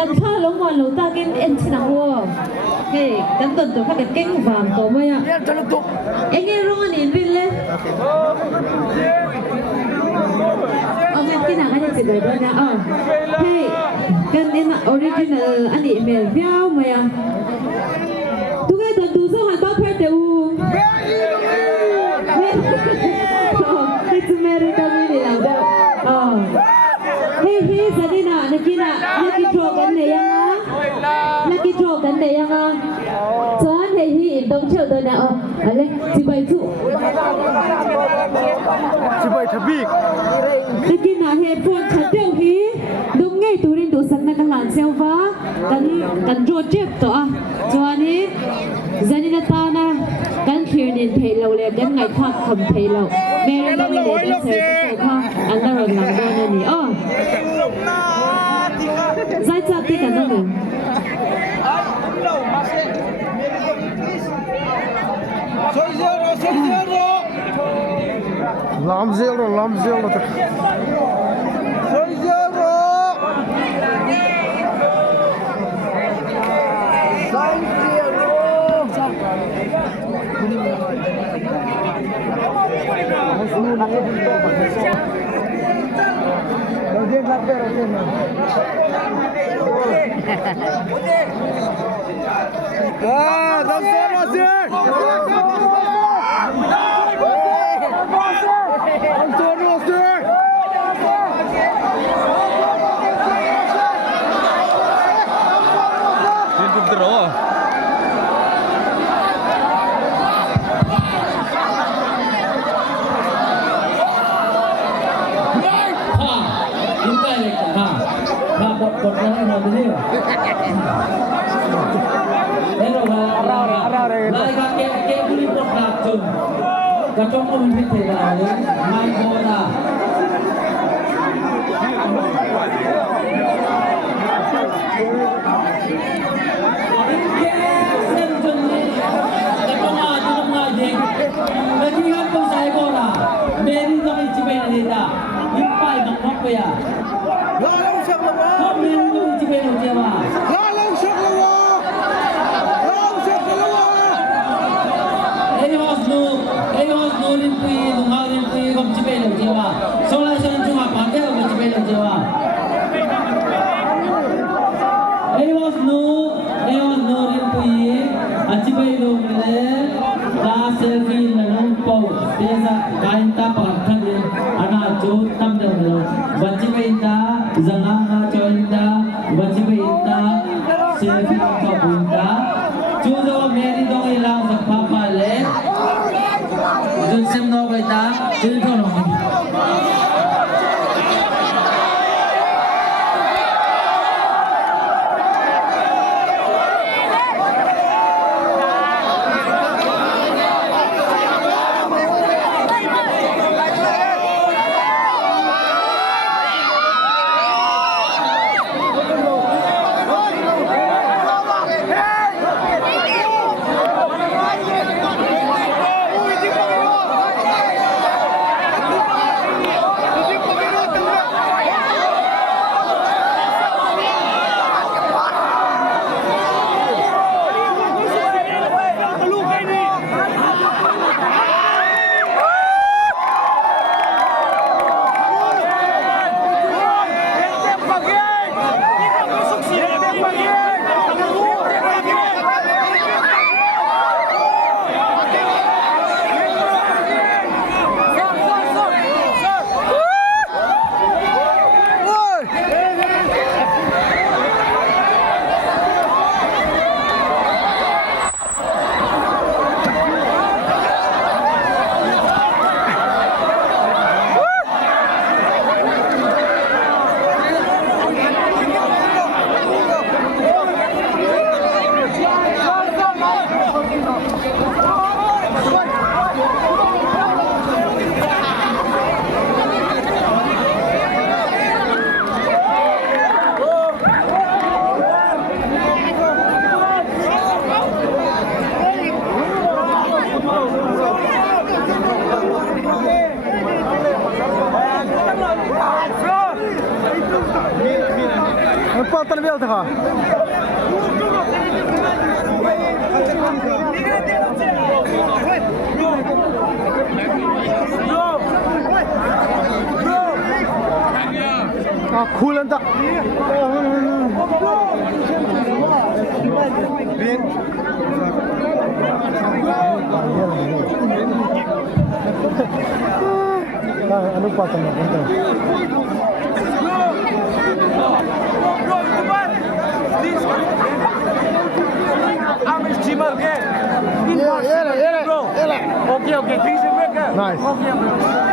กันข้าลงวันหลวงตากินเอ็นชนะวัวเฮ้กันต้นตัวข้ากันเก่งฟาร์มตัวมั้ยอ่ะเอ็งยังร้องอันนี้รินเลยเอางั้นกินอะไรจะได้บ้างเนี่ยเฮ้กันเอ็นออริจินัลอันนี้เมลเบี้ยวมั้ยอ่ะทุกคนตัวดูส่งหันบ้าเพื่อเดี๋ยวit's America really now hey Sadina nakina nakitro kan ne yang nakitro kan ne yang chuan hei hi in dong cheu doi na ale chibai chu chibai thabik nakina headphone chadeu hi dum ngai turin du sak na kan lan selwa kan project to chuan hi zanina ta na kan khirnin phelo le kan ngai khak kham phelo mere na le kan se kha andar ron lang do na ni zai cha ti kan na lam zero tak soy zeroกดแล้วให้เราไปนี่แล้วเรารายการเกมบุรีปกราบจุนกระจกมันพิเศษอะไรไม่โบราเส้นจุนนี่กระจกมาจุนมาเด็กเมื่อกี้ครับตัวสายโบราเมรีต้องอิจิเบนเลยจ้ะยิ่งไปบังคับไปอ่ะMeron yung Chibeno Jema. Lalong siya kawa! Lalong siya kawa! Ayos no rin po yung hawin po yung Chibeno Jema. So lang siya yung sumapante o Chibeno Jema. Ayos no rin po yung Chibeno rin. La selfie na nung po. Tesa kain ta pagkakalin. Ana jo tam daw no. Chibeno Zanganga Choinda, Bachibaita, Selfie Kabunda, Chudo Mary Dong ilang sa papale, Junsim no baita, Junto no. Bal tanımıyor daha. 아, 쿨한다. Ano pa ito na? Okay, okay. Please, Nice. okay.